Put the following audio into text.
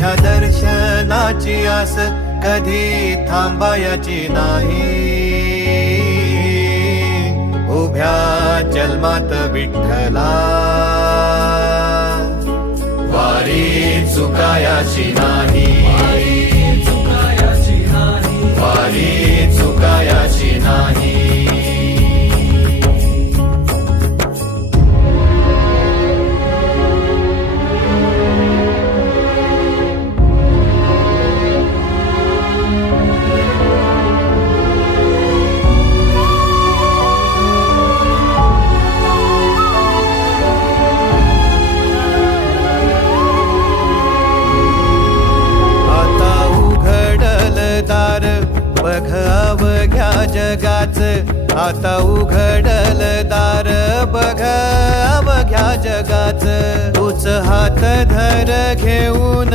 तुझ्या दर्शनाची आस कधी थांबायची नाही. उभ्या जन्मात विठ्ठला वारी चुकायाची नाही. वारी चुकायाची नाही. बघ अवघ्या जगाच, आता उघडल दार बघ अवघ्या जगाच. तूच हात धर घेऊन